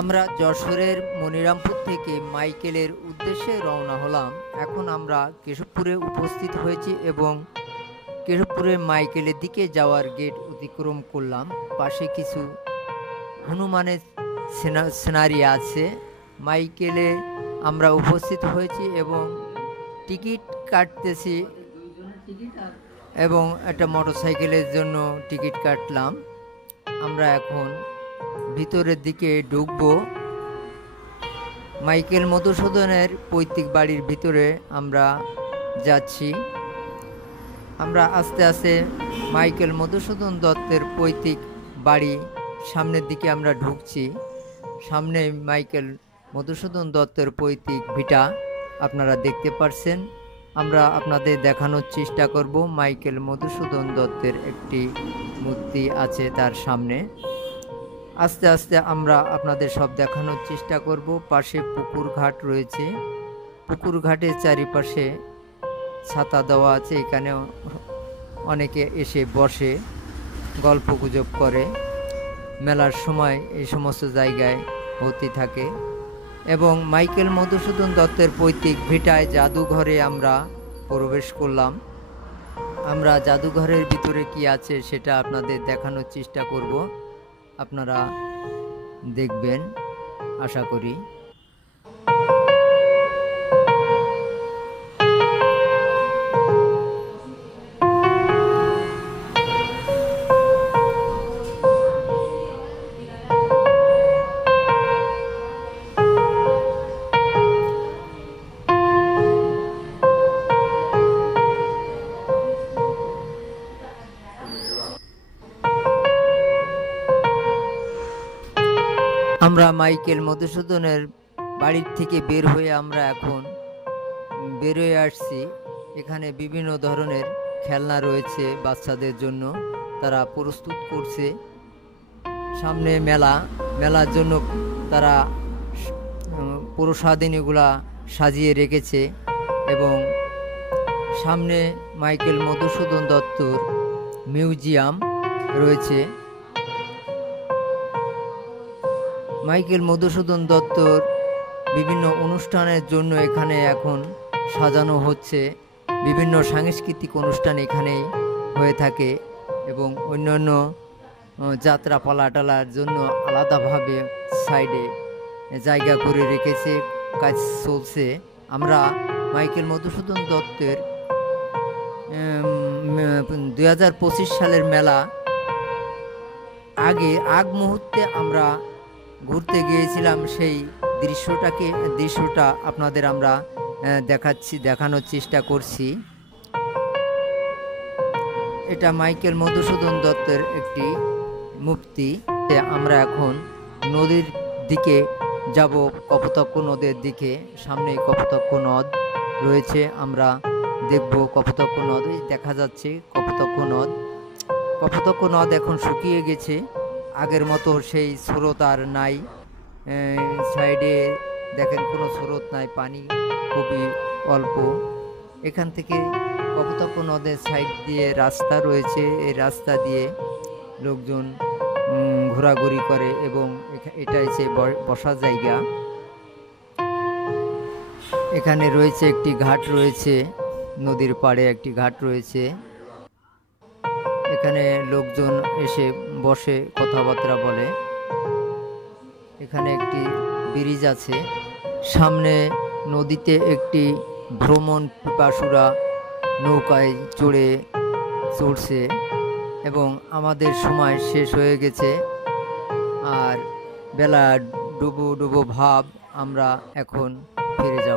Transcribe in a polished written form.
আমরা যশোরের মনিরামপুর থেকে মাইকেলের উদ্দেশ্যে রওনা হলাম। এখন আমরা কেশবপুরে উপস্থিত হয়েছি এবং কেশবপুরে মাইকেলের দিকে যাওয়ার গেট অতিক্রম করলাম। পাশে কিছু হনুমানের সিনারি আছে। মাইকেলে আমরা উপস্থিত হয়েছি এবং টিকিট কাটতেছি এবং একটা মোটরসাইকেলের জন্য টিকিট কাটলাম। আমরা এখন ভিতরের দিকে ঢুকবো। মাইকেল মধুসূদনের পৈতৃক বাড়ির ভিতরে আমরা যাচ্ছি। আমরা আস্তে আস্তে মাইকেল মধুসূদন দত্তের পৈতৃক বাড়ি সামনের দিকে আমরা ঢুকছি। সামনে মাইকেল মধুসূদন দত্তের পৈতৃক ভিটা আপনারা দেখতে পাচ্ছেন। আমরা আপনাদের দেখানোর চেষ্টা করব। মাইকেল মধুসূদন দত্তের একটি মূর্তি আছে তার সামনে। আস্তে আস্তে আমরা আপনাদের সব দেখানোর চেষ্টা করব। পাশে পুকুর ঘাট রয়েছে। পুকুর ঘাটের চারিপাশে ছাতা দেওয়া আছে। এখানে অনেকে এসে বসে গল্পগুজব করে। মেলার সময় এই সমস্ত জায়গায় ভর্তি থাকে। এবং মাইকেল মধুসূদন দত্তের পৈতৃক ভিটায় জাদুঘরে আমরা প্রবেশ করলাম। আমরা জাদুঘরের ভিতরে কি আছে সেটা আপনাদের দেখানোর চেষ্টা করব। আপনারা দেখবেন আশা করি। আমরা মাইকেল মধুসূদনের বাড়ির থেকে বের হয়ে আমরা এখন বেরোয় আসছি। এখানে বিভিন্ন ধরনের খেলনা রয়েছে বাচ্চাদের জন্য, তারা প্রস্তুত করছে। সামনে মেলার জন্য তারা প্রসাদিনীগুলা সাজিয়ে রেখেছে এবং সামনে মাইকেল মধুসূদন দত্তর মিউজিয়াম রয়েছে। মাইকেল মধুসূদন দত্তর বিভিন্ন অনুষ্ঠানের জন্য এখানে এখন সাজানো হচ্ছে। বিভিন্ন সাংস্কৃতিক অনুষ্ঠান এখানেই হয়ে থাকে এবং অন্যান্য যাত্রা পালাটালার জন্য আলাদাভাবে সাইডে জায়গা করে রেখেছে, কাজ চলছে। আমরা মাইকেল মধুসূদন দত্তের 2025 সালের মেলা আগ মুহূর্তে আমরা ঘুরতে গিয়েছিলাম। সেই দৃশ্যটা আপনাদের আমরা দেখানোর চেষ্টা করছি। এটা মাইকেল মধুসূদন দত্তের একটি মূর্তি। আমরা এখন নদীর দিকে যাব, কপোতাক্ষ নদের দিকে। সামনে কপোতাক্ষ নদ রয়েছে, আমরা দেখব কপোতাক্ষ নদ। দেখা যাচ্ছে কপোতাক্ষ নদ এখন শুকিয়ে গেছে, আগের মতো সেই স্রোত আর নাই। সাইডে দেখেন কোনো স্রোত নাই, পানি খুবই অল্প। এখান থেকে কপোতাক্ষ নদের সাইড দিয়ে রাস্তা রয়েছে, এই রাস্তা দিয়ে লোকজন ঘোরাঘুরি করে এবং এটা হচ্ছে বসার জায়গা। এখানে রয়েছে একটি ঘাট রয়েছে, নদীর পাড়ে একটি ঘাট রয়েছে। এখানে লোকজন এসে বসে কথাবার্তা বলে। এখানে একটি ব্রিজ আছে। সামনে নদীতে একটি ভ্রমণ পিপাসুরা নৌকায় চড়ছে এবং আমাদের সময় শেষ হয়ে গেছে আর বেলা ডুবো ভাব। আমরা এখন ফিরে যাব।